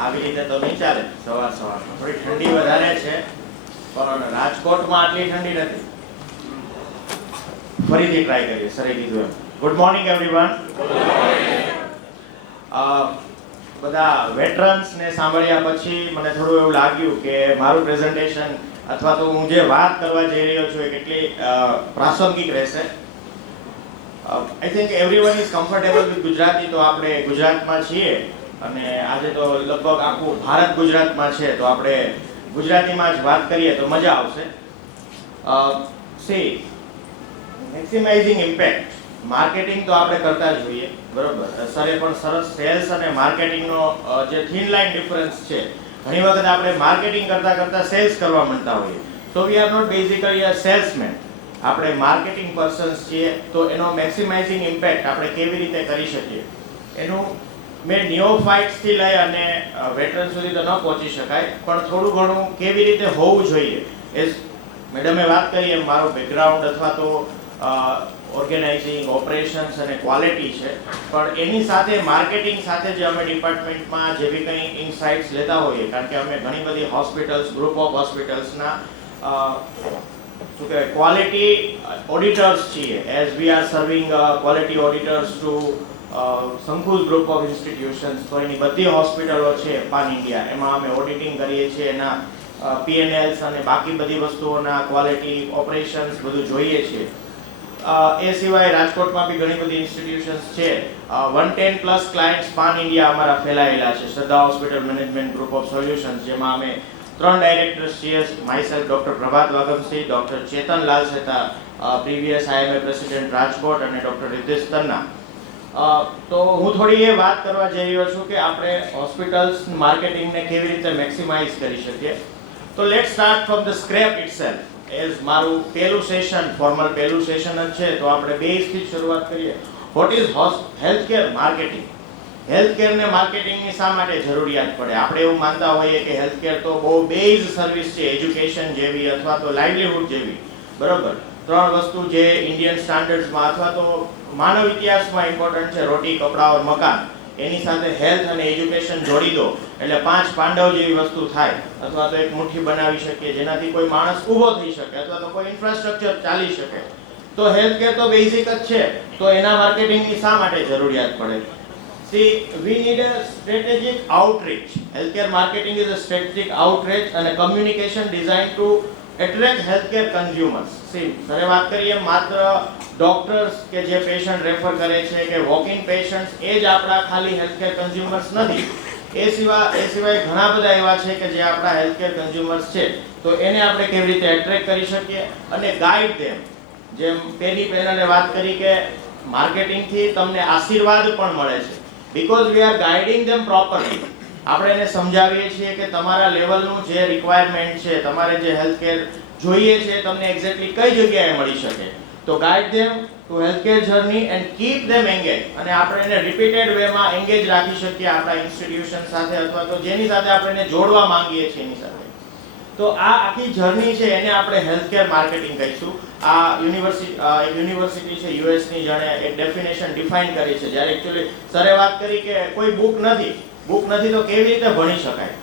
આવી રીતે તો નહીં ચાલે. સવારમાં થોડી ઠંડી વધારે છે, પણ રાજકોટમાં આટલી ઠંડી નથી. ફરીથી ટ્રાય કરીએ. સરે કીધું એમ. Good morning everyone. બધા વેટરન્સ ને સાંભળ્યા પછી મને થોડું એવું લાગ્યું કે મારું પ્રેઝન્ટેશન અથવા તો હું જે વાત કરવા જઈ રહ્યો છું એ કેટલી પ્રાસંગિક રહેશે. I think everyone is comfortable with Gujarati. તો આપણે ગુજરાતમાં છીએ અને આજે તો લગભગ આખું ભારત ગુજરાતમાં છે, તો આપણે ગુજરાતીમાં જ વાત કરીએ તો મજા આવશે. C મેક્સિમાઇઝિંગ impact. માર્કેટિંગ તો આપણે કરતા જ હોઈએ, બરોબર. સરે પણ સરસ સેલ્સ અને માર્કેટિંગનો જે થિન લાઇન ડિફરન્સ છે, ઘણી વખત આપણે માર્કેટિંગ કરતા સેલ્સ કરવા માંગતા હોઈએ. તો we are not basically a salesman. આપણે માર્કેટિંગ પર્સન્સ છીએ. તો એનો મેક્સિમાઇઝિંગ ઇમ્પેક્ટ આપણે કેવી રીતે કરી શકીએ એનું મેં નિયોફાઇટ્સથી લઈ અને વેટરન સુધી તો ન પહોંચી શકાય, પણ થોડું ઘણું કેવી રીતે હોવું જોઈએ એ મેડમે વાત કરી એમ મારો બેકગ્રાઉન્ડ અથવા તો ઓર્ગેનાઇઝિંગ, ઓપરેશન્સ અને ક્વોલિટી છે. પણ એની સાથે માર્કેટિંગ સાથે જે અમે ડિપાર્ટમેન્ટમાં જે બી કંઈ ઇનસાઇટ્સ લેતા હોઈએ, કારણ કે અમે ઘણી બધી હોસ્પિટલ્સ, ગ્રુપ ઓફ હોસ્પિટલ્સના શું કહેવાય ક્વોલિટી ઓડિટર્સ છીએ. As we are serving quality auditors to Sankul group of institutions. તો એની બધી હોસ્પિટલો છે પાન ઇન્ડિયા, એમાં અમે ઓડિટિંગ કરીએ છીએ. એના P&Ls અને બાકી બધી વસ્તુઓના ક્વોલિટી ઓપરેશન્સ બધું જોઈએ છીએ. એ સિવાય રાજકોટમાં બી ઘણી બધી ઇન્સ્ટિટ્યુશન્સ છે. 110+ ક્લાયન્ટ્સ પાન ઇન્ડિયા અમારા ફેલાયેલા છે. શ્રદ્ધા hospital management group of solutions, જેમાં અમે 3 ડાયરેક્ટર્સ છીએ. માયસેલ્ફ ડોક્ટર પ્રભાત વાગમસિંહ, ડોક્ટર ચેતન લાલ સેતા, પ્રીવિયસ IMA પ્રેસિડેન્ટ રાજકોટ, અને ડોક્ટર રિતેશ તન્ના. તો હું થોડી એ વાત કરવા જઈ રહ્યો છું કે આપણે હોસ્પિટલ્સ માર્કેટિંગને કેવી રીતે મેક્સિમાઇઝ કરી શકીએ. તો late start from the scrap itself. As મારું પહેલું સેશન, ફોર્મલ પહેલું સેશન જ છે, તો આપણે બેઝથી શરૂઆત કરીએ. What is healthcare marketing? હેલ્થકેરને માર્કેટિંગની શા માટે જરૂરિયાત પડે? આપણે એવું માનતા હોઈએ કે હેલ્થકેર તો બહુ બેઝ સર્વિસ છે, એજ્યુકેશન જેવી અથવા તો લાઇવલીહુડ જેવી, બરોબર. 3 વસ્તુ જે ઇન્ડિયન સ્ટાન્ડર્ડ્સમાં અથવા તો માનવ ઇતિહાસમાં ઇમ્પોર્ટન્ટ છે, રોટી, કપડાં ઓર મકાન. એની સાથે હેલ્થ અને એજ્યુકેશન જોડી દો એટલે 5 પાંડવ જેવી વસ્તુ થાય. અથવા તો એક મુઠ્ઠી બનાવી શકીએ જેનાથી કોઈ માણસ ઊભો થઈ શકે અથવા તો કોઈ ઇન્ફ્રાસ્ટ્રક્ચર ચાલી શકે. તો હેલ્થકેર તો બેઝિક જ છે, તો એના માર્કેટિંગની શા માટે જરૂરિયાત પડે? See, we need a strategic outreach. Healthcare marketing is a strategic outreach and a communication designed to attract healthcare consumers. See, સરે વાત કરીએ માત્ર ડોક્ટર્સ કે જે પેશન્ટ રેફર કરે છે કે વોક ઇન પેશન્ટ્સ એ જ આપણા ખાલી હેલ્થકેર કન્ઝ્યુમર્સ નથી. એ સિવાય ઘણા બધા એવા છે કે જે આપણા હેલ્થકેર કન્ઝ્યુમર્સ છે. તો એને આપણે કેવી રીતે એટ્રેક્ટ કરી શકીએ અને ગાઈડ ધેમ. જેમ પેલી પેનલે વાત કરી કે માર્કેટિંગથી તમને આશીર્વાદ પણ મળે છે. Because we are guiding them properly. આપણે એને સમજાવીએ છીએ કે તમારા લેવલનું જે રિક્વાયરમેન્ટ છે, તમારે જે હેલ્થકેર જોઈએ છે, તમને એક્ઝેક્ટલી કઈ જગ્યાએ મળી શકે. તો guide them to healthcare journey and keep them engage. અને આપણે એને રિપીટેડ વેમાં એંગેજ રાખી શકીએ આપણા ઇન્સ્ટિટ્યુશન સાથે અથવા તો જેની સાથે આપણે એને જોડવા માંગીએ છીએ એની સાથે. તો આ આખી જર્ની છે એને આપણે હેલ્થકેર માર્કેટિંગ કહીશું. આ યુનિવર્સિટી છે યુએસની, જેણે એક ડેફિનેશન ડિફાઇન કરી છે. જ્યારે એક્ચ્યુઅલી સરે વાત કરી કે કોઈ બુક નથી તો કેવી રીતે ભણી શકાય.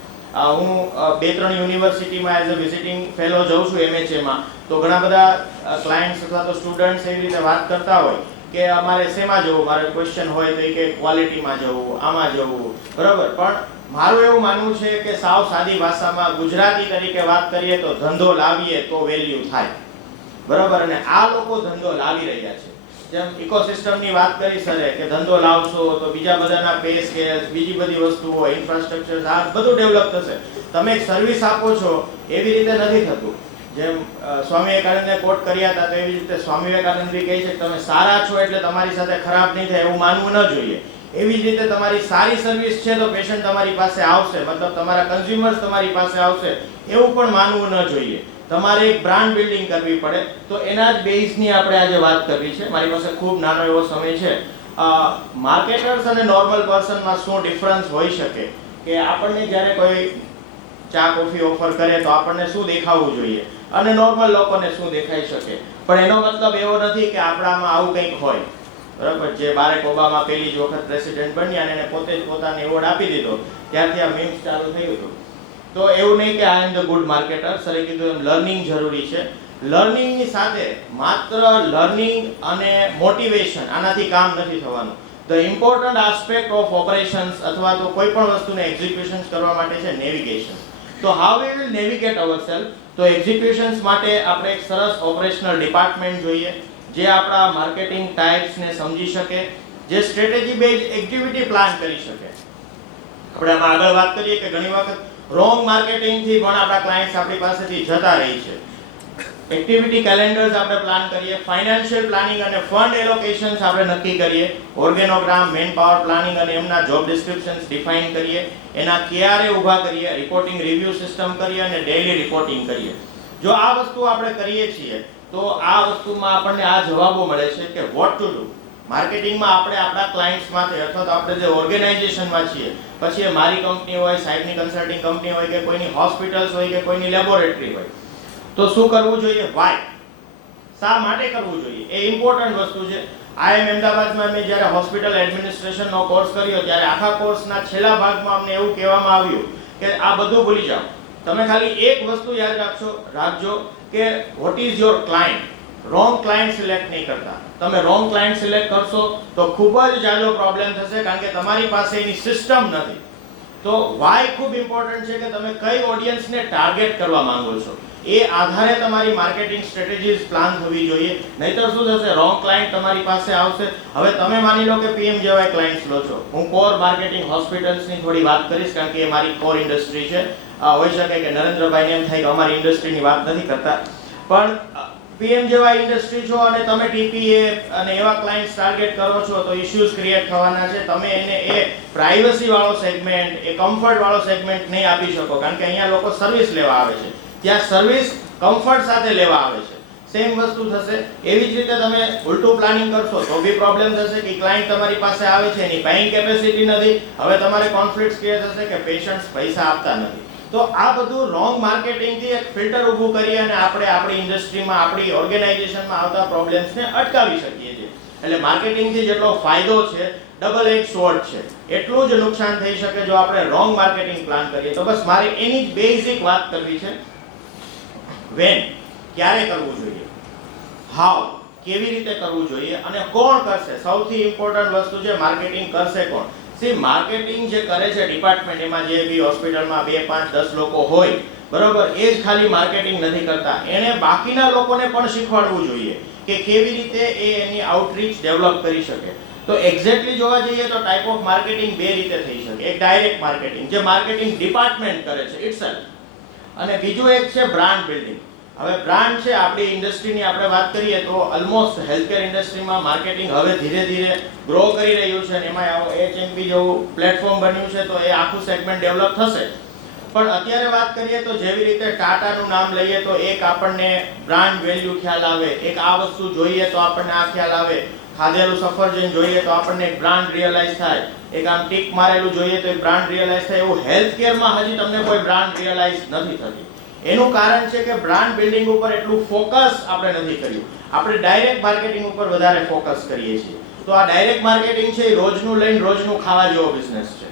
હું 2-3 યુનિવર્સિટીમાં એઝ અ વિઝિટિંગ ફેલો જઉં છું MHAમાં. તો ઘણા બધા ક્લાયન્ટ્સ અથવા તો સ્ટુડન્ટ્સ એવી રીતે વાત કરતા હોય કે અમારે શેમાં જવું, મારે ક્વેશ્ચન હોય તો કે ક્વોલિટીમાં જવું, આમાં જવું, બરાબર. પણ મારું એવું માનવું છે કે સાવ સાદી ભાષામાં ગુજરાતી તરીકે વાત કરીએ તો ધંધો લાવીએ તો વેલ્યુ થાય, બરાબર. અને આ લોકો ધંધો લાવી રહ્યા છે. જેમ ઇકોસિસ્ટમની વાત કરી સરે કે ધંધો લાવશો તો બીજા બધાના પે સ્કેલ્સ, બીજી બધી વસ્તુઓ, ઇન્ફ્રાસ્ટ્રક્ચર, આ બધું ડેવલપ થશે. તમે એક સર્વિસ આપો છો એવી રીતે નથી થતું. જેમ સ્વામી વિવેકાનંદને કોટ કર્યા હતા, તો એવી રીતે સ્વામી વિવેકાનંદ બી કહે છે કે તમે સારા છો એટલે તમારી સાથે ખરાબ નહીં થાય એવું માનવું ન જોઈએ. એવી જ રીતે તમારી સારી સર્વિસ છે તો પેશન્ટ તમારી પાસે આવશે, મતલબ તમારા કન્ઝ્યુમર્સ તમારી પાસે આવશે એવું પણ માનવું ન જોઈએ. તમારે એક બ્રાન્ડ બિલ્ડિંગ કરવી પડે. તો એના જ બેઝની આપણે આજે વાત કરવી છે. મારી પાસે ખૂબ નાનો એવો સમય છે. માર્કેટર્સ અને નોર્મલ પર્સનમાં શું ડિફરન્સ હોઈ શકે કે આપણને જ્યારે કોઈ ચા કોફી ઓફર કરે તો આપણને શું દેખાવું જોઈએ અને નોર્મલ લોકોને શું દેખાઈ શકે. પણ એનો મતલબ એવો નથી કે આપણામાં આવું કંઈક હોય, બરાબર. જે બારેક ઓબામા પહેલી જ વખત પ્રેસિડેન્ટ બન્યા અને એને પોતે જ પોતાને એવોર્ડ આપી દીધો ત્યારથી આ મીમ્સ ચાલુ થયું હતું. તો એવું નહીં કે આઈ એમ ધ ગુડ માર્કેટર. સરે કીધું એમ લર્નિંગ જરૂરી છે. લર્નિંગની સાથે માત્ર લર્નિંગ અને મોટિવેશન આનાથી કામ નથી થવાનું. The important aspect of operations અથવા તો કોઈ પણ વસ્તુને એક્ઝિક્યુશન કરવા માટે છે નેવિગેશન. તો હાઉ વી વિલ નેવિગેટ અવરસેલ્ફ? તો એક્ઝિક્યુશન્સ માટે આપણે એક સરસ ઓપરેશનલ ડિપાર્ટમેન્ટ જોઈએ જે આપણા માર્કેટિંગ ટાઈપ્સને સમજી શકે, જે સ્ટ્રેટેજી બેઝ એક્ટિવિટી પ્લાન કરી શકે. આપણે આમાં આગળ વાત કરીએ કે ઘણી વખત રોંગ માર્કેટિંગ થી પણ આપણા ક્લાયન્ટ્સ આપણી પાસેથી જતા રહે છે. એક્ટિવિટી કેલેન્ડર્સ આપણે પ્લાન કરીએ, ફાઇનાન્શિયલ પ્લાનિંગ અને ફંડ એલોકેશન્સ આપણે નક્કી કરીએ, ઓર્ગેનોગ્રામ, મેન પાવર પ્લાનિંગ અને એમના જોબ ડિસ્ક્રિપ્શન્સ ડિફાઇન કરીએ, એના KRA ઊભા કરીએ, રિપોર્ટિંગ રિવ્યુ સિસ્ટમ કરીએ અને ડેઈલી રિપોર્ટિંગ કરીએ. જો આ વસ્તુ આપણે કરીએ છીએ તો આ વસ્તુમાં આપણને આ જવાબો મળે છે કે વોટ ટુ ડુ. માર્કેટિંગમાં આપણે આપણા ક્લાયન્ટ્સ માટે અથવા તો આપણે જે ઓર્ગેનાઇઝેશનમાં છીએ, પછી એ મારી કંપની હોય, સાહેબની કન્સલ્ટિંગ કંપની હોય કે કોઈની હોસ્પિટલ્સ હોય કે કોઈની લેબોરેટરી હોય, તો શું કરવું જોઈએ? વાય, શા માટે કરવું જોઈએ? એ ઇમ્પોર્ટન્ટ વસ્તુ છે. IIM અમદાવાદમાં મેં જ્યારે હોસ્પિટલ એડમિનિસ્ટ્રેશનનો કોર્સ કર્યો ત્યારે આખા કોર્સના છેલ્લા ભાગમાં અમને એવું કહેવામાં આવ્યું કે આ બધું ભૂલી જાઓ, તમે ખાલી એક વસ્તુ યાદ રાખજો કે what is your client. Wrong client select નહીં કરતા. તમે રોંગ ક્લાયન્ટ સિલેક્ટ કરશો તો ખૂબ જ જાજો પ્રોબ્લેમ થશે, કારણ કે તમારી પાસે એની સિસ્ટમ નથી. તો વાય ખૂબ ઇમ્પોર્ટન્ટ છે કે તમે કઈ ઓડિયન્સને ટાર્ગેટ કરવા માંગો છો. એ આધારે તમારી માર્કેટિંગ સ્ટ્રેટેજીસ પ્લાન થવી જોઈએ. નહીતર શું થશે? રોંગ ક્લાયન્ટ તમારી પાસે આવશે. હવે તમે માની લો કે PM જેવા ક્લાયન્ટ્સ લો છો. હું કોર માર્કેટિંગ હોસ્પિટલ્સની થોડી વાત કરીશ કારણ કે એ મારી કોર ઇન્ડસ્ટ્રી છે. હોઈ શકે કે નરેન્દ્રભાઈને એમ થાય કે અમારી ઇન્ડસ્ટ્રીની વાત નથી કરતા, પણ PM જેવા ઇન્ડસ્ટ્રી છો અને તમે TPA અને એવા ક્લાયન્ટ્સ ટાર્ગેટ કરો છો તો ઇશ્યુઝ ક્રિએટ થવાના છે. તમે એને એ પ્રાઇવસી વાળો સેગમેન્ટ, એ કમ્ફર્ટ વાળો સેગમેન્ટ નહીં આપી શકો, કારણ કે અહીંયા લોકો સર્વિસ લેવા આવે છે, ત્યાં સર્વિસ કમ્ફર્ટ સાથે લેવા આવે છે. સેમ વસ્તુ થશે. એવી જ રીતે તમે ઉલટું પ્લાનિંગ કરશો તો બી પ્રોબ્લેમ થશે કે ક્લાયન્ટ તમારી પાસે આવે છે, એની બાઇંગ કેપેસિટી નથી. હવે તમારે કોન્ફ્લિક્ટ ક્રિએટ થશે કે પેશન્ટ્સ પૈસા આપતા નથી. તો આ બધું રોંગ માર્કેટિંગથી એક ફિલ્ટર ઊભું કરી અને આપણે આપણી ઇન્ડસ્ટ્રીમાં, આપણી ઓર્ગેનાઇઝેશનમાં આવતા પ્રોબ્લેમ્સને અટકાવી શકીએ છીએ. એટલે માર્કેટિંગથી જેટલો ફાયદો છે, ડબલ એજ સોર્ડ છે, એટલું જ નુકસાન થઈ શકે જો આપણે રોંગ માર્કેટિંગ પ્લાન કરીએ. તો બસ મારે એની જ બેઝિક વાત કરવી છે. વેન, ક્યારે કરવું જોઈએ, હાઉ, કેવી રીતે કરવું જોઈએ અને કોણ કરશે. સૌથી ઇમ્પોર્ટન્ટ વસ્તુ છે માર્કેટિંગ કરશે કોણ. માર્કેટિંગ જે કરે છે ડિપાર્ટમેન્ટ, એમાં જે બી હોસ્પિટલમાં 2, 5, 10 લોકો હોય, બરોબર, એ જ ખાલી માર્કેટિંગ નથી કરતા. એને બાકીના લોકોને પણ શીખવાડવું જોઈએ કે કેવી રીતે એ એની આઉટરીચ ડેવલપ કરી શકે. તો એક્ઝેક્ટલી જોવા જઈએ તો ટાઈપ ઓફ માર્કેટિંગ બે રીતે થઈ શકે. એક ડાયરેક્ટ માર્કેટિંગ, જે માર્કેટિંગ ડિપાર્ટમેન્ટ કરે છે ઇટસેલ્ફ, અને બીજું એક છે બ્રાન્ડ બિલ્ડિંગ. હવે બ્રાન્ડ છે, આપણી ઇન્ડસ્ટ્રીની આપણે વાત કરીએ તો ઓલમોસ્ટ હેલ્થકેર ઇન્ડસ્ટ્રીમાં માર્કેટિંગ હવે ધીરે ધીરે ગ્રો કરી રહ્યું છે અને એમાં HMP જેવું પ્લેટફોર્મ બન્યું છે, તો એ આખું સેગમેન્ટ ડેવલપ થશે. પણ અત્યારે વાત કરીએ તો જેવી રીતે ટાટાનું નામ લઈએ તો એક આપણને બ્રાન્ડ વેલ્યુ ખ્યાલ આવે, એક આ વસ્તુ જોઈએ તો આપણને આ ખ્યાલ આવે, ખાધેલું સફરજન જોઈએ તો આપણને એક બ્રાન્ડ રિયલાઇઝ થાય, એક આમ ટીક મારેલું જોઈએ તો એક બ્રાન્ડ રિયલાઇઝ થાય. એવું હેલ્થકેરમાં હજી તમને કોઈ બ્રાન્ડ રિયલાઇઝ નથી થતી. એનું કારણ છે કે બ્રાન્ડ બિલ્ડિંગ ઉપર એટલું ફોકસ આપણે નથી કર્યું. આપણે ડાયરેક્ટ માર્કેટિંગ ઉપર વધારે ફોકસ કરીએ છીએ. તો આ ડાયરેક્ટ માર્કેટિંગ છે, રોજનું લઈને રોજનું ખાવા જેવો બિઝનેસ છે,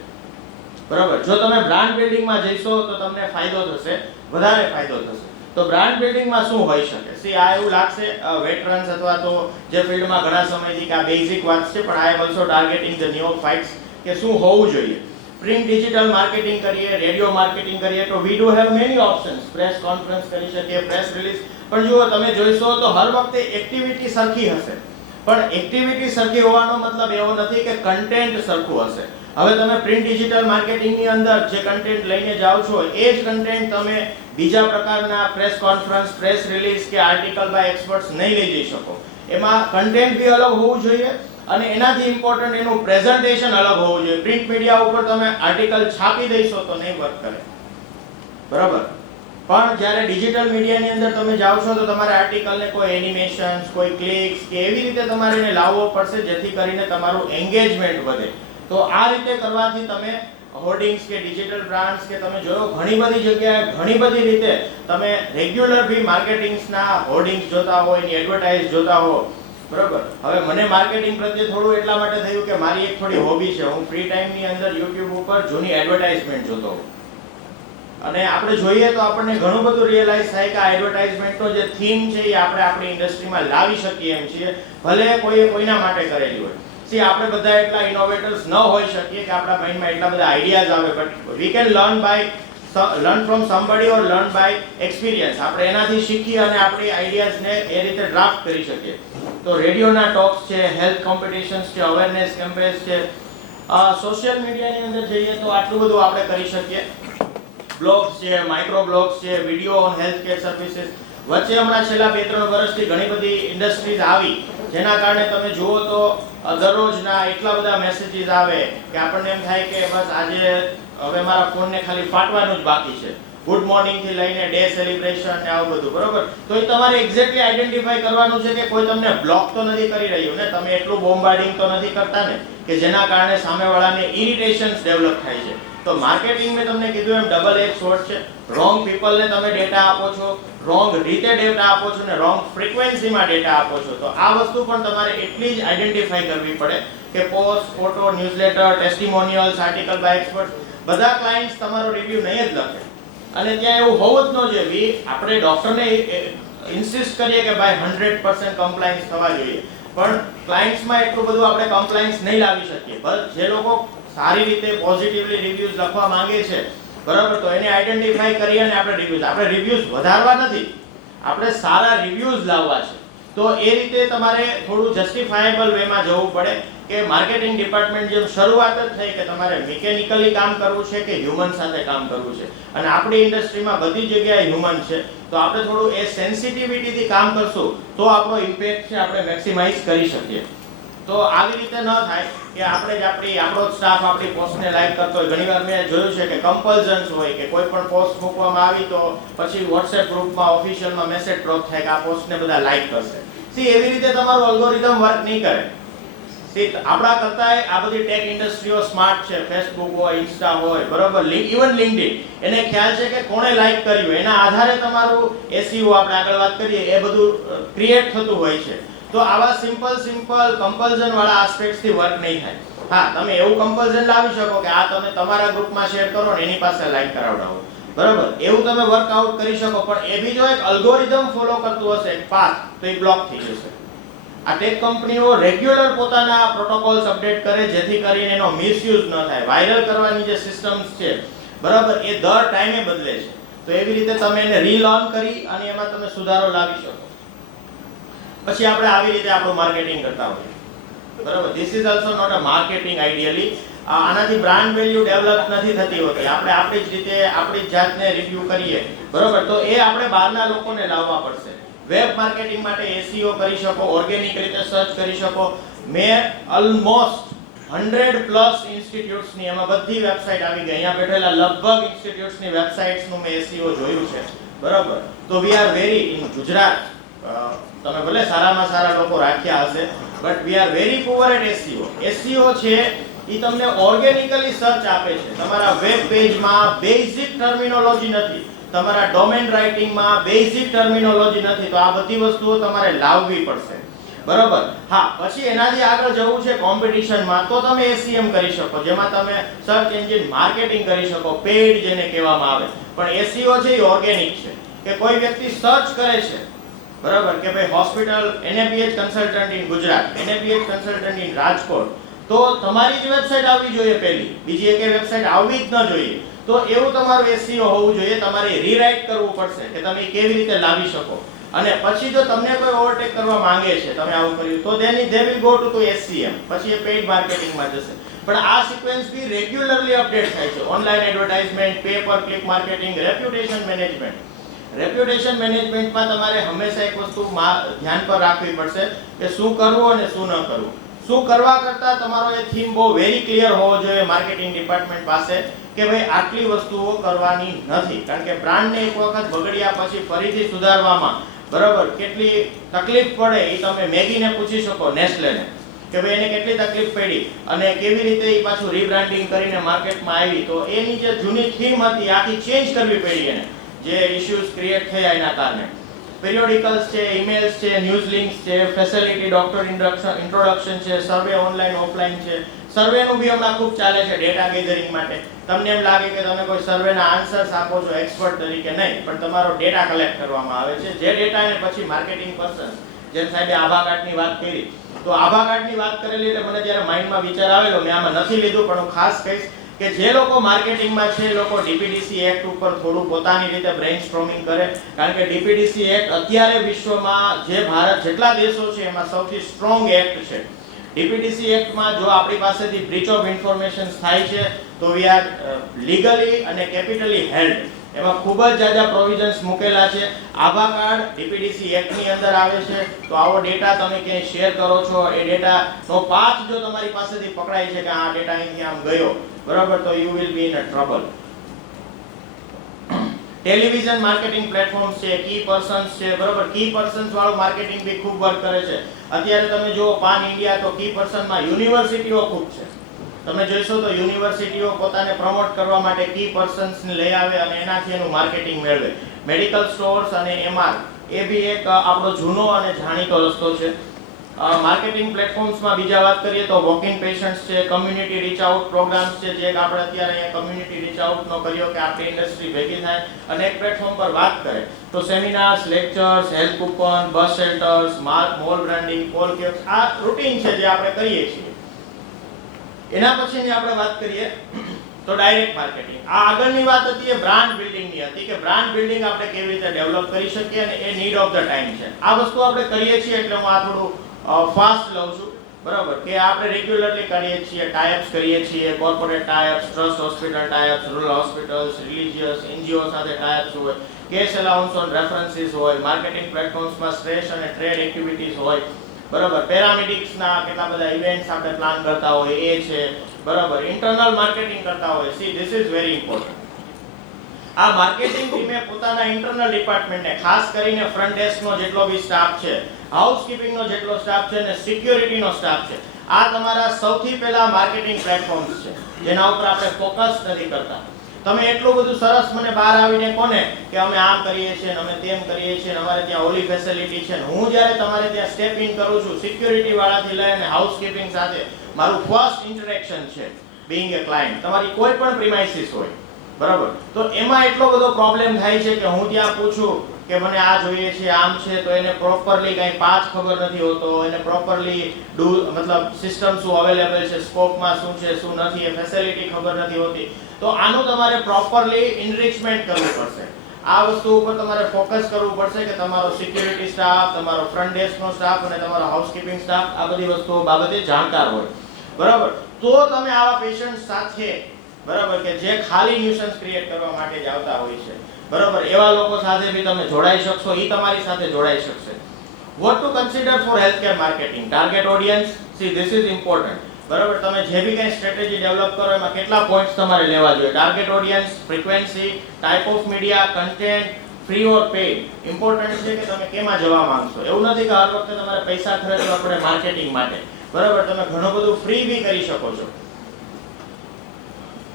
બરાબર. જો તમે બ્રાન્ડ બિલ્ડિંગમાં જઈશો તો તમને ફાયદો થશે, વધારે ફાયદો થશે. તો બ્રાન્ડ બિલ્ડિંગમાં શું હોઈ શકે? આ એવું લાગશે વેટરન્સ અથવા તો જે ફિલ્ડમાં ઘણા સમયથી કે આ બેઝિક વાત છે, પણ I am also targeting the new fights કે શું હોવું જોઈએ. પ્રિન્ટ ડિજિટલ માર્કેટિંગ કરીએ, રેડિયો માર્કેટિંગ કરીએ તો we do have many options. Press conference કરી શકીએ, પ્રેસ રિલીઝ. પણ જુઓ, તમે જોઈશો તો હર વખતે એક્ટિવિટી સરખી હશે, પણ એક્ટિવિટી સરખી હોવાનો મતલબ એવો નથી કે કન્ટેન્ટ સરખું હશે. હવે તમે પ્રિન્ટ ડિજિટલ માર્કેટિંગની અંદર જે કન્ટેન્ટ લઈને જાઓ છો એ જ કન્ટેન્ટ તમે બીજા પ્રકારના પ્રેસ કોન્ફરન્સ, પ્રેસ રિલીઝ કે આર્ટિકલ બાય એક્સપર્ટ્સ નહીં લઈ જઈ શકો. એમાં કન્ટેન્ટ બી અલગ હોવું જોઈએ અને એનાથી ઇમ્પોર્ટન્ટ એનું પ્રેઝન્ટેશન અલગ હોવું જોઈએ. પ્રિન્ટ મીડિયા ઉપર તમે આર્ટિકલ છાપી દઈશો તો નહીં વર્ક કરે, બરાબર. પણ જ્યારે ડિજિટલ મીડિયાની અંદર તમે જાઓ છો તો તમારે આર્ટિકલને કોઈ એનિમેશન્સ, કોઈ ક્લિક્સ કે એવી રીતે તમારે એને લાવવો પડશે જેથી કરીને તમારું એન્ગેજમેન્ટ વધે. તો આ રીતે કરવાથી તમે હોર્ડિંગ્સ કે ડિજિટલ બ્રાન્ડ્સ કે તમે જોયો ઘણી બધી જગ્યાએ ઘણી બધી રીતે તમે રેગ્યુલર બી માર્કેટિંગ્સના હોર્ડિંગ્સ જોતા હોય, એની એડવર્ટાઇઝ જોતા હો, બરોબર. હવે મને માર્કેટિંગ પ્રત્યે થોડું એટલા માટે થયું કે મારી એક થોડી હોબી છે. હું ફ્રી ટાઈમની અંદર YouTube ઉપર જૂની એડવર્ટાઇઝમેન્ટ જોતો હોઉં. અને આપણે જોઈએ તો આપણને ઘણું બધું રિયલાઇઝ થાય કે આ એડવર્ટાઇઝમેન્ટનો જે થીમ છે એ આપણે આપણી ઇન્ડસ્ટ્રીમાં લાવી શકીએ એમ છીએ, ભલે કોઈએ કોઈના માટે કરેલી હોય. સી આપણે બધા એટલા ઇનોવેટર્સ ન હોઈ શકીએ કે આપણા માઇન્ડમાં એટલા બધા આઈડિયાઝ આવે, but we can learn from somebody or learn by experience. આપણે એનાથી શીખી અને આપણી આઈડિયાઝને એ રીતે ડ્રાફ્ટ કરી શકીએ. તો રેડિયોના ટોક્સ છે, હેલ્થ કોમ્પિટિશન્સ છે, અવેરનેસ કેમ્પેન્સ છે, સોશિયલ મીડિયાની અંદર જઈએ તો આટલું બધું આપણે કરી શકીએ. બ્લોગ્સ છે, માઇક્રો બ્લોગ્સ છે, video on health care services. વચ્ચે હમણાં છેલ્લા 2-3 વર્ષથી ઘણી બધી ઇન્ડસ્ટ્રીઝ આવી, જેના કારણે તમે જુઓ તો દરરોજના એટલા બધા મેસેજીસ આવે કે આપણને એમ થાય કે બસ આજે હવે મારા ફોનને ખાલી ફાટવાનું જ બાકી છે. ગુડ મોર્નિંગ થી લઈને ડે સેલિબ્રેશન ને આવું બધું, બરોબર. તો એ તમારે એક્ઝેક્ટલી આઈડેન્ટિફાઈ કરવાનું છે કે કોઈ તમને બ્લોક તો નથી કરી રહ્યું ને, તમે એટલું બોમ્બાર્ડિંગ તો નથી કરતા ને કે જેના કારણે સામેવાળાને ઇરિટેશન્સ ડેવલપ થાય છે. તો માર્કેટિંગ મેં તમને કીધું એમ ડબલ એજ સોર્ડ છે. રોંગ પીપલને તમે ડેટા આપો છો, રોંગ રીતે ડેટા આપો છો ને રોંગ ફ્રીક્વન્સીમાં ડેટા આપો છો. તો આ વસ્તુ પણ તમારે એટલી જ આઈડેન્ટિફાઈ કરવી પડે કે post, photo, newsletter, testimonials, article by expert, બધા ક્લાયન્ટ્સ તમારો રિવ્યુ નહીં જ લખે. અને ત્યાં એવું હોવું જ ન જોઈએ. આપણે ડોક્ટરને ઇન્સિસ્ટ કરીએ કે ભાઈ 100% કમ્પ્લાયન્સ થવા જોઈએ, પણ ક્લાયન્ટ્સમાં એટલું બધું આપણે કમ્પ્લાયન્સ નહીં લાવી શકીએ. બસ જે લોકો સારી રીતે પોઝિટિવલી રિવ્યુઝ લખવા માંગે છે, બરાબર, તો એને આઈડેન્ટિફાઈ કરી અને આપણે રિવ્યુઝ વધારવા નથી, આપણે સારા રિવ્યુઝ લાવવા છે. તો એ રીતે તમારે થોડું જસ્ટિફાયેબલ વેમાં જવું પડે કે માર્કેટિંગ ડિપાર્ટમેન્ટ જેમ શરૂઆત જ થઈ કે તમારે મિકેનિકલી કામ કરવું છે કે હ્યુમન સાથે કામ કરવું છે. અને આપણી ઇન્ડસ્ટ્રીમાં બધી જગ્યાએ હ્યુમન છે, તો આપણે થોડું એ સેન્સિટિવિટીથી કામ કરશું તો આપણો ઇમ્પેક્ટ છે આપણે મેક્સિમાઇઝ કરી શકીએ. તો આવી રીતે ન થાય કે આપણે જ આપણો સ્ટાફ આપણી પોસ્ટને લાઈક કરતો હોય. ઘણીવાર મેં જોયું છે કે કમ્પલ્ઝન્સ હોય કે કોઈ પણ પોસ્ટ મૂકવામાં આવી તો પછી વોટ્સએપ ગ્રુપમાં ઓફિશિયલમાં મેસેજ ડ્રોપ થાય કે આ પોસ્ટને બધા લાઈક કરશે. સી એવી રીતે તમારું અલ્ગોરિધમ વર્ક નહીં કરે. સી આપણા કરતાંય આ બધી ટેક ઇન્ડસ્ટ્રીઓ સ્માર્ટ છે. ફેસબુક હોય, ઇન્સ્ટા હોય, બરોબર, ઇવન લિંક્ડઇન, એને ખ્યાલ છે કે કોણે લાઈક કર્યું, એના આધારે તમારું એસઈઓ આપણે આગળ વાત કરીએ એ બધું ક્રિએટ થતું હોય છે. તો આવા સિમ્પલ કમ્પલ્ઝન વાળા આસ્પેક્ટ્સ થી વર્ક નહીં થાય. હા, તમે એવું કમ્પલ્ઝન લાવી શકો કે આ તમે તમારા ગ્રુપમાં શેર કરો ને એની પાસે લાઈક કરાવડાવો, બરાબર, એવું તમે વર્કઆઉટ કરી શકો. પણ એ બી જો એક અલ્ગોરિધમ ફોલો કરતું હશે, એક પાથ, તો એ બ્લોક થઈ જશે. આ ટેક કંપનીઓ રેગ્યુલર પોતાના પ્રોટોકોલ્સ અપડેટ કરે જેથી કરીને એનો મિસયુઝ ન થાય. વાયરલ કરવાની જે સિસ્ટમ્સ છે, બરાબર, એ દર ટાઈમે બદલે છે. તો એવી રીતે તમે એને રીલોન્ચ કરી અને એમાં તમે સુધારો લાવી શકો. પછી આપણે આવી રીતે આપણું માર્કેટિંગ કરતા હોઈએ, બરાબર. This is also not a marketing ideally. આનાથી બ્રાન્ડ વેલ્યુ ડેવલપ નથી થતી હોતી. આપણે આપણી જ રીતે આપણી જાતને રિવ્યુ કરીએ, બરાબર, તો એ આપણે બહારના લોકોને લાવવા પડશે. વેબ માર્કેટિંગ માટે એસઈઓ કરી શકો, ઓર્ગેનિક રીતે સર્ચ કરી શકો. મેં ઓલમોસ્ટ 100+ ઇન્સ્ટિટ્યૂટ્સની, એમાં બધી વેબસાઇટ આવી ગઈ. અહીંયા બેઠેલા લગભગ ઇન્સ્ટિટ્યૂટ્સની વેબસાઇટ્સનું મેં એસઈઓ જોયું છે, બરાબર. તો we are very in Gujarat, તમે ભલે સારામાં સારા લોકો રાખ્યા હશે, but we are very poor at SEO. SEO છે એ તમને ઓર્ગેનિકલી સર્ચ આપે છે. તમારા વેબ પેજમાં બેઝિક ટર્મિનોલોજી નથી, તમારા ડોમેન રાઇટિંગમાં બેઝિક ટર્મિનોલોજી નથી. તો આ બધી વસ્તુઓ તમારે લાવવી પડશે, બરાબર. હા, પછી એનાથી આગળ જવું છે કોમ્પિટિશનમાં, તો તમે એસીએમ કરી શકો, જેમાં તમે સર્ચ એન્જિન માર્કેટિંગ કરી શકો, પેઇડ જેને કહેવામાં આવે. પણ એસઈઓ છે એ ઓર્ગેનિક છે કે કોઈ વ્યક્તિ સર્ચ કરે છે, બરાબર, કે ભાઈ hospital NABH consultant in Gujarat, NABH consultant in Rajkot, તો તમારી જ વેબસાઇટ આવવી જોઈએ પહેલી, બીજી એકે વેબસાઇટ આવવી જ ન જોઈએ. તો એવું તમારું એસઈઓ હોવું જોઈએ. તમારે રીરાઇટ કરવું પડશે કે તમે કેવી રીતે લાવી શકો. અને પછી જો તમને કોઈ ઓવરટેક કરવા માંગે છે, તમે આવું કર્યું, તો they will go to SCM, પછી એ પેઇડ માર્કેટિંગમાં જશે. પણ આ સિક્વન્સ બી રેગ્યુલરલી અપડેટ થાય છે. ઓનલાઈન એડવર્ટાઇઝમેન્ટ, પે પર click marketing, reputation management. Reputation મેનેજમેન્ટમાં તમારે હંમેશા એક વસ્તુ ધ્યાન પર રાખવી પડશે કે શું કરવું અને શું ન કરવું. શું કરવા કરતા તમારો એ થીમ બહુ વેરી ક્લિયર હોવો જોઈએ માર્કેટિંગ ડિપાર્ટમેન્ટ પાસે કે ભાઈ આટલી વસ્તુઓ કરવાની નથી. કારણ કે બ્રાન્ડને એક વખત બગડ્યા પછી ફરીથી સુધારવામાં, બરાબર, કેટલી તકલીફ પડે એ તમે મેગીને પૂછી શકો, નેસ્લેને, કે ભાઈ એને કેટલી તકલીફ પડી અને કેવી રીતે એ પાછું રીબ્રાન્ડિંગ કરીને માર્કેટમાં આવી. તો એની જે જૂની થીમ હતી આખી ચેન્જ કરવી પડી એને, જે ઇશ્યુઝ ક્રિએટ થયા એના કારણે. પિરિયોડિકલ્સ છે, ઈમેલ્સ છે, ન્યૂઝ લિંક્સ છે, ફેસિલિટી ડોક્ટર ઇન્ટ્રોડક્શન છે, સર્વે ઓનલાઈન ઓફલાઈન છે. સર્વેનું બી હમણાં ખૂબ ચાલે છે ડેટા ગેધરિંગ માટે. તમને એમ લાગે કે તમે કોઈ સર્વેના આન્સર્સ આપો છો એક્સપર્ટ તરીકે, નહીં, પણ તમારો ડેટા કલેક્ટ કરવામાં આવે છે. જે ડેટાને પછી માર્કેટિંગ પર્સન, જેમ સાહેબે આભા કાર્ડની વાત કરી, તો આભા કાર્ડની વાત કરેલી એટલે મને જ્યારે માઇન્ડમાં વિચાર આવેલો, મેં આમાં નથી લીધું પણ હું ખાસ કહીશ કે જે લોકો માર્કેટિંગમાં છે એ લોકો ડીપીડીસી એક્ટ ઉપર થોડું પોતાની રીતે બ્રેઇનસ્ટોર્મિંગ કરે, કારણ કે ડીપીડીસી એક્ટ અત્યારે વિશ્વમાં જે ભારત જેટલા દેશો છે એમાં સૌથી સ્ટ્રોંગ એક્ટ છે. ડીપીડીસી એક્ટમાં જો આપણી પાસેથી બ્રીચ ઓફ ઇન્ફોર્મેશન થાય છે તો વી આર લીગલી અને કેપિટલી હેલ્ડ. એમાં ખૂબ જ જાજા પ્રોવિઝન્સ મૂકેલા છે. આભા કાર્ડ ડીપીડીસી એક્ટની અંદર આવે છે. તો આવો ડેટા તમે ક્યાંય શેર કરો છો, એ ડેટાનો પાથ જો તમારી પાસેથી પકડાય છે કે આ ડેટા અહીંથી આમ ગયો, બરાબર, તો you will be in a trouble. Television marketing platforms છે, કી પર્સન્સ છે, બરાબર. કી પર્સન્સ વાળું માર્કેટિંગ બી ખૂબ વર્ક કરે છે. અત્યારે તમે જો પાન ઇન્ડિયા તો કી પર્સનમાં યુનિવર્સિટીઓ ખૂબ છે. તમે જોઈશો તો યુનિવર્સિટીઓ પોતાને પ્રમોટ કરવા માટે કી પર્સન્સને લઈ આવે અને એનાથી એનું માર્કેટિંગ મેળવે. મેડિકલ સ્ટોર્સ અને એમઆર એ બી એક આપણો જૂનો અને જાણીતો રસ્તો છે. માર્કેટિંગ પ્લેટફોર્મ્સમાં બીજા વાત કરીએ તો વોક ઇન પેશન્ટ્સ છે, કમ્યુનિટી રીચ આઉટ પ્રોગ્રામ્સ છે, જે આપણે અત્યારે અહીંયા કમ્યુનિટી રીચ આઉટનો કર્યો કે આપણી ઇન્ડસ્ટ્રી ભેગી થાય અને એક પ્લેટફોર્મ પર વાત કરે. તો સેમિનાર્સ, લેક્ચર્સ, હેલ્થ કૂપન, બસ શેલ્ટર્સ, મોલ બ્રાન્ડિંગ, કોલ કેપ્સ, આ રૂટીન છે જે આપણે કરીએ છીએ. એના પછીની આપણે વાત કરીએ તો ડાયરેક્ટ માર્કેટિંગ. આ આગળની વાત હતી એ બ્રાન્ડ બિલ્ડિંગની હતી કે બ્રાન્ડ બિલ્ડિંગ આપણે કેવી રીતે ડેવલપ કરી શકીએ અને એ નીડ ઓફ ધ ટાઈમ છે. આ વસ્તુ આપણે કરીએ છીએ એટલે હું આ થોડું ફાસ્ટ લઉં છું, બરાબર, કે આપણે રેગ્યુલરલી કરીએ છીએ, ટાઈઅપ્સ કરીએ છીએ, corporate tie-ups, trust hospital tie-ups, rural hospitals, religious NGO સાથે ટાઈઅપ્સ હોય, કેશ અલાઉન્સ ઓન રેફરન્સીસ હોય, માર્કેટિંગ પ્લેટફોર્મ્સમાં સ્ટ્રેસ અને ટ્રેડ એક્ટિવિટીઝ હોય, બરાબર, પેરામેડિક્સના કેટલા બધા ઇવેન્ટ્સ આપણે પ્લાન કરતા હોય એ છે, બરાબર, ઇન્ટરનલ માર્કેટિંગ કરતા હોય. See this is very important. આ માર્કેટિંગ ટીમે પોતાના ઇન્ટરનલ ડિપાર્ટમેન્ટને, ખાસ કરીને ફ્રન્ટ ડેસ્કનો જેટલો બી સ્ટાફ છે, હાઉસકીપિંગનો જેટલો સ્ટાફ છે અને સિક્યોરિટીનો સ્ટાફ છે, આ તમારા સૌથી પહેલા માર્કેટિંગ પ્લેટફોર્મ્સ છે જેના ઉપર આપણે ફોકસ નથી કરતા. તમે એટલું બધું સરસ મને બહાર આવીને કોને કે અમે આમ કરીએ છીએ ને અમે તેમ કરીએ છીએ ને અમારે ત્યાં ઓલી ફેસિલિટી છે ને, હું જ્યારે તમારે ત્યાં સ્ટેપ ઇન કરું છું સિક્યોરિટી વાળાથી લઈને હાઉસકીપિંગ સાથે મારું ફર્સ્ટ ઇન્ટરેક્શન છે બીઇંગ એ ક્લાયન્ટ. તમારી કોઈ પણ પ્રીમાઇસિસ હોય, બરાબર, તો એમાં એટલો બધો પ્રોબ્લેમ થાય છે કે હું ત્યાં પૂછું કે મને આ જોઈએ છે, આમ છે, તો એને પ્રોપરલી કઈ પાથ ખબર નથી હોતો, એને પ્રોપરલી મતલબ સિસ્ટમ શું અવેલેબલ છે, સ્કોપમાં શું છે શું નથી, એ ફેસિલિટી ખબર નથી હોતી. તો આનું તમારે પ્રોપરલી ઇનરિચમેન્ટ કરવું પડશે. આ વસ્તુ ઉપર તમારે ફોકસ કરવું પડશે કે તમારો સિક્યુરિટી સ્ટાફ, તમારો ફ્રન્ટ ડેસ્કનો સ્ટાફ અને તમારો હાઉસકીપિંગ સ્ટાફ આ બધી વસ્તુઓ બાબતે જાણકાર હોય, બરાબર. તો તમે આવા પેશન્ટ સાથે, બરાબર, કે જે ખાલી ન્યુસન્સ ક્રિએટ કરવા માટે જ આવતા હોય છે, બરાબર, એવા લોકો સાથે બી તમે જોડાઈ શકશો, એ તમારી સાથે જોડાઈ શકશે. Vote two consider four healthcare marketing. Target audience, see this is important, બરાબર. તમે જે બી કંઈ સ્ટ્રેટેજી ડેવલપ કરો એમાં કેટલા પોઈન્ટ્સ તમારે લેવા જોઈએ. Target audience, frequency, type of media, content, free or paid. Important છે કે તમે કેમાં જવા માંગશો. એવું નથી કે હર વખતે તમારે પૈસા ખર્ચવા પડે માર્કેટિંગ માટે, બરાબર. તમે ઘણું બધું ફ્રી બી કરી શકો છો.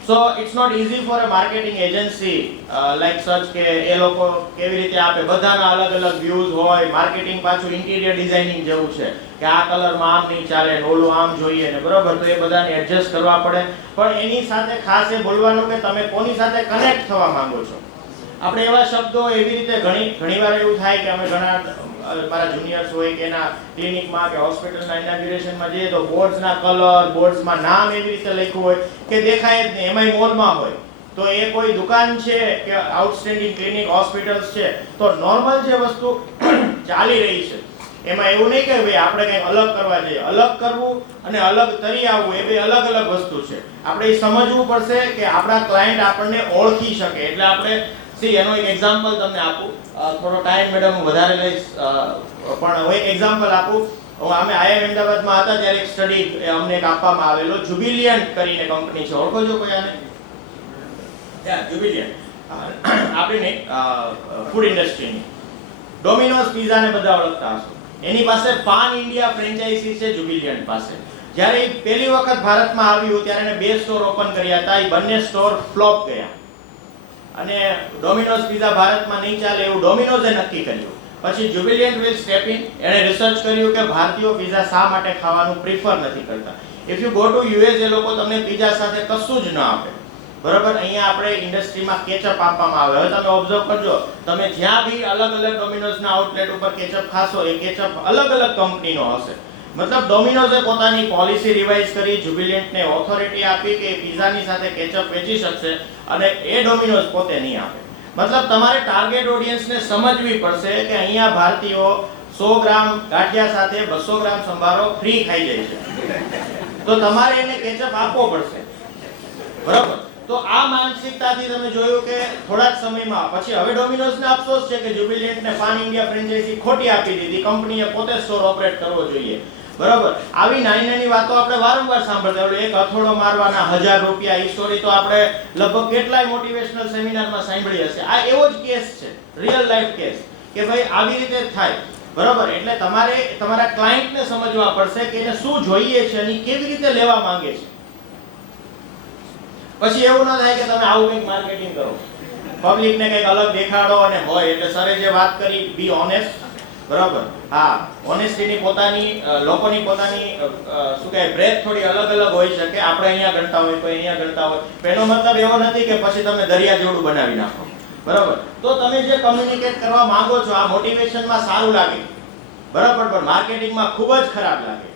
So it's not easy for a marketing agency like such કે એ લોકો કેવી રીતે આપે. બધાના અલગ અલગ વ્યૂઝ હોય. માર્કેટિંગ પાછું ઇન્ટિરિયર ડિઝાઇનિંગ જેવું છે કે આ કલરમાં આમ નહીં ચાલે, ઓલું આમ જોઈએ ને, બરાબર, તો એ બધાને એડજસ્ટ કરવા પડે. પણ એની સાથે ખાસ એ બોલવાનું કે તમે કોની સાથે કનેક્ટ થવા માંગો છો. આપણે એવા શબ્દો એવી રીતે ઘણીવાર એવું થાય કે અમે ઘણા મારા જુનિયર્સ હોય કે એના ક્લિનિકમાં કે હોસ્પિટલના ઇનાગ્યુરેશનમાં જઈએ તો બોર્ડ્સના કલર, બોર્ડ્સમાં નામ એવી રીતે લખ્યું હોય કે દેખાય જ નહીં, એમાંય મોલમાં હોય. તો એ કોઈ દુકાન છે કે આઉટસ્ટેન્ડિંગ ક્લિનિક હોસ્પિટલ્સ છે, તો નોર્મલ જે વસ્તુ ચાલી રહી છે એમાં એવું નહીં કે ભાઈ આપણે કંઈક અલગ કરવા જઈએ. અલગ કરવું અને અલગ તરી આવવું એ બે અલગ અલગ વસ્તુ છે. આપણે એ સમજવું પડશે કે આપણા ક્લાયન્ટ આપણને ઓળખી શકે. એટલે આપણે એનો એક એક્ઝામ્પલ તમને આપું. થોડો ટાઈમ મેડમ વધારે લઈશ પણ હું એક એક્ઝામ્પલ આપું. અમે આઈએમ અમદાવાદમાં હતા ત્યારે એક સ્ટડી અમને એક આપવામાં આવેલો. જુબિલિયન્ટ કરીને કંપની છે, ઓળખો છો કોઈ આને? જુબિલિયન્ટ આપણી ફૂડ ઇન્ડસ્ટ્રીની. ડોમિનોઝ પિઝા ને બધા ઓળખતા હશો. એની પાસે પાન ઇન્ડિયા ફ્રેન્ચાઇઝી છે જુબિલિયન્ટ પાસે. જ્યારે એ પહેલી વખત ભારતમાં આવ્યું ત્યારે એને 2 સ્ટોર ઓપન કર્યા હતા. એ બંને સ્ટોર ફ્લોપ ગયા અને ડોમિનોઝ પિઝા ભારતમાં નહીં ચાલે એવું ડોમિનોઝે નક્કી કર્યું. પછી જ્યુબિલિયન્ટ વિલ સ્ટેપ ઇન. એણે રિસર્ચ કર્યું કે ભારતીયો પિઝા શા માટે ખાવાનું પ્રિફર નથી કરતા. If you go to US, એ લોકો તમને પિઝા સાથે કશું જ ન આપે. બરાબર, અહીંયા આપણે ઇન્ડસ્ટ્રીમાં કેચઅપ આપવામાં આવે. હવે તમે ઓબ્ઝર્વ કરજો, તમે જ્યાં બી અલગ અલગ ડોમિનોઝના આઉટલેટ ઉપર કેચઅપ ખાશો, એ કેચઅપ અલગ અલગ કંપનીનો હશે. મતલબ ડોમિનોઝે પોતાની પોલિસી રિવાઇઝ કરી, જ્યુબિલિયન્ટને ઓથોરિટી આપી કે પિઝાની સાથે કેચઅપ વેચી શકશે, અને એ ડોમિનોઝ પોતે નહીં આપે. મતલબ તમારે ટાર્ગેટ ઓડિયન્સને સમજવી પડશે કે અહીંયા ભારતીયો 100 ગ્રામ ગાંઠિયા સાથે 200 ગ્રામ સંભારો ફ્રી ખાઈ જાય છે, તો તમારે એને કેચઅપ આપવો પડશે. બરાબર, તો આ માનસિકતાથી તમે જોયું કે થોડા જ સમયમાં પછી હવે ડોમિનોઝને અફસોસ છે કે જ્યુબિલિયન્ટને પાન ઇન્ડિયા ફ્રેન્ચાઇઝી ખોટી આપી દીધી, કંપનીએ પોતે સ્ટોર ઓપરેટ કરવો જોઈએ. બરાબર, આવી નાની નાની વાતો આપણે વારંવાર સાંભળતા હોય. એક હથોડો મારવાના 1000 રૂપિયા, એ સ્ટોરી તો આપણે લગભગ કેટલાય મોટિવેશનલ સેમિનારમાં સાંભળી હશે. આ એવો જ કેસ છે, રિયલ લાઈફ કેસ, કે ભાઈ આવી રીતે થાય. બરાબર, એટલે તમારે તમારા ક્લાયન્ટને સમજવા પડશે કે એને શું જોઈએ છે અને કેવી રીતે લેવા માંગે છે. પછી એવું ન થાય કે તમે આવું કંઈક માર્કેટિંગ કરો, પબ્લિકને કંઈક અલગ દેખાડો અને હોય. એટલે સરે જે વાત કરી, બી ઓનેસ્ટ. બરાબર, હા, ઓનેસ્ટીની પોતાની લોકોની પોતાની શું કહે બ્રેથ થોડી અલગ અલગ હોઈ શકે. આપણે અહીંયા ગણતા હોય, કોઈ અહીંયા ગણતા હોય. એનો મતલબ એવો નથી કે પછી તમે દરિયા જેવડું બનાવી નાખો. બરાબર, તો તમે જે કમ્યુનિકેટ કરવા માંગો છો, આ મોટિવેશનમાં સારું લાગે, બરાબર, પણ માર્કેટિંગમાં ખૂબ જ ખરાબ લાગે.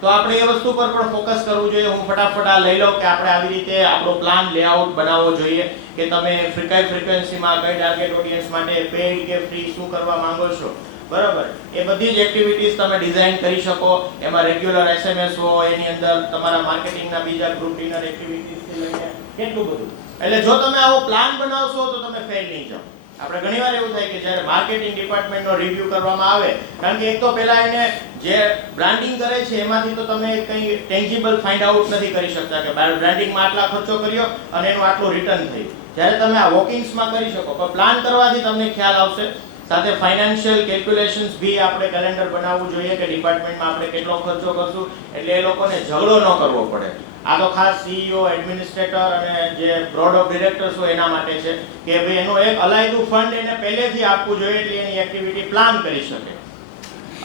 તો આપણે એ વસ્તુ પર પણ ફોકસ કરવું જોઈએ. હું ફટાફટ આ લઈ લઉં કે આપણે આવી રીતે આપણો પ્લાન લેઆઉટ બનાવવો જોઈએ કે તમે કઈ ફ્રીક્વન્સીમાં, કઈ ટાર્ગેટ ઓડિયન્સ માટે પેઇડ કે ફ્રી શું કરવા માંગો છો. બરાબર, એ બધી જ એક્ટિવિટીઝ તમે ડિઝાઇન કરી શકો. એમાં રેગ્યુલર એસએમએસ હોય, એની અંદર તમારા માર્કેટિંગના બીજા ગ્રુપ ડિનર એક્ટિવિટીઝથી લઈને કેટલું બધું. એટલે જો તમે આવો પ્લાન બનાવશો તો તમે ફેલ નહીં જાઓ. આપણે ઘણીવાર એવું થાય કે જ્યારે માર્કેટિંગ ડિપાર્ટમેન્ટનો રિવ્યુ કરવામાં આવે, કારણ કે એક તો પહેલા એને જે બ્રાન્ડિંગ કરે છે એમાંથી તો તમે કંઈ ટેન્જિબલ ફાઇન્ડ આઉટ નથી કરી શકતા કે બ્રાન્ડિંગમાં આટલા ખર્ચો કર્યો અને એનું આટલું રિટર્ન થયું. જ્યારે તમે આ વોકિંગ્સમાં કરી શકો, પણ પ્લાન કરવાથી તમને ખ્યાલ આવશે. સાથે ફાઇનાન્શિયલ કેલ્ક્યુલેશન્સ બી આપણે કેલેન્ડર બનાવવું જોઈએ કે ડિપાર્ટમેન્ટમાં આપણે કેટલો ખર્ચો કરશું, એટલે એ લોકોને ઝઘડો ન કરવો પડે. આ તો ખાસ સીઈઓ, એડમિનિસ્ટ્રેટર અને જે બોર્ડ ઓફ ડિરેક્ટર્સ હોય એના માટે છે કે ભાઈ એનું એક અલાયદું ફંડ એને પહેલેથી આપવું જોઈએ, એટલે એની એક્ટિવિટી પ્લાન કરી શકે.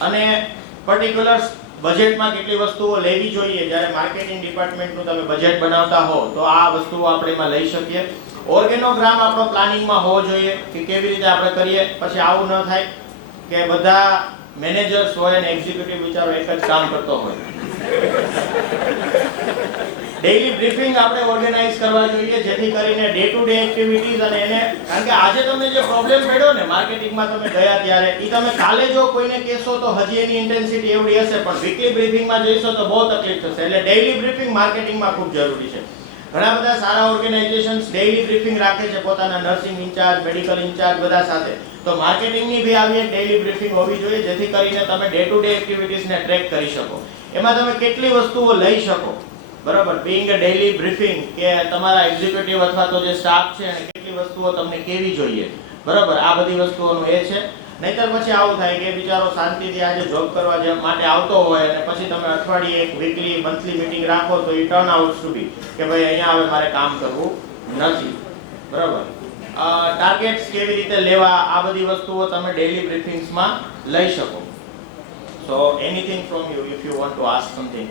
અને પર્ટિક્યુલર બજેટમાં કેટલી વસ્તુઓ લેવી જોઈએ, જ્યારે માર્કેટિંગ ડિપાર્ટમેન્ટનું તમે બજેટ બનાવતા હો તો આ વસ્તુઓ આપણે એમાં લઈ શકીએ. ઓર્ગેનોગ્રામ આપણો પ્લાનિંગમાં હોવો જોઈએ કે કેવી રીતે આપણે કરીએ. પછી આવું ન થાય કે બધા મેનેજર્સ હોય અને એક્ઝિક્યુટિવ વિચારો એક જ કામ કરતો હોય. ડેઈલી બ્રીફિંગ આપણે ઓર્ગેનાઇઝ કરવા જોઈએ, જેથી કરીને ડે ટુ ડે એક્ટિવિટીઝ અને એને, કારણ કે આજે તમને જે પ્રોબ્લેમ પડ્યો ને માર્કેટિંગમાં તમે ગયા ત્યારે, એ તમે કાલે જો કોઈને કહેશો તો હજી એની ઇન્ટેન્સિટી એવડી હશે, પણ વીકલી બ્રીફિંગમાં જઈશો તો બહુ તકલીફ થશે. એટલે ડેઈલી બ્રીફિંગ માર્કેટિંગમાં ખૂબ જરૂરી છે. ઘણા બધા સારા ઓર્ગેનાઇઝેશન્સ ડેઈલી બ્રીફિંગ રાખે છે પોતાના નર્સિંગ ઇન્ચાર્જ, મેડિકલ ઇન્ચાર્જ બધા સાથે. તો માર્કેટિંગની બી આવી એક ડેઈલી બ્રીફિંગ હોવી જોઈએ, જેથી કરીને તમે ડે ટુ ડે એક્ટિવિટીઝને ટ્રેક કરી શકો. એમાં તમે કેટલી વસ્તુઓ લઈ શકો. બરાબર, બીઈંગ અ ડેઈલી બ્રીફિંગ કે તમારા એક્ઝિક્યુટિવ અથવા તો જે સ્ટાફ છે અને કેટલી વસ્તુઓ તમને કેવી જોઈએ. બરાબર, આ બધી વસ્તુઓનું એ છે. નહીતર પછી આવું થાય કે બિચારો શાંતિથી આજે જોબ કરવા માટે આવતો હોય અને પછી તમે અઠવાડિયે એક વીકલી, મંથલી મીટિંગ રાખો તો એ ટર્ન આઉટ સુધી કે ભાઈ અહીંયા હવે મારે કામ કરવું નથી. બરાબર, ટાર્ગેટ્સ કેવી રીતે લેવા, આ બધી વસ્તુઓ તમે ડેઈલી બ્રીફિંગ્સમાં લઈ શકો. So anything from you if you want to ask something.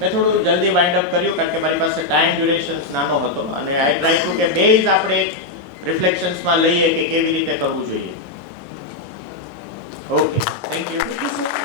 મેં થોડું જલ્દી વાઇન્ડ અપ કર્યું કારણ કે મારી પાસે ટાઈમ ડ્યુરેશન્સ નાનો હતો અને આઈ ટ્રાય ટુ કે બેઝ આપણે રિફ્લેક્શન્સમાં લઈએ કે કેવી રીતે કરવું જોઈએ. Okay, thank you.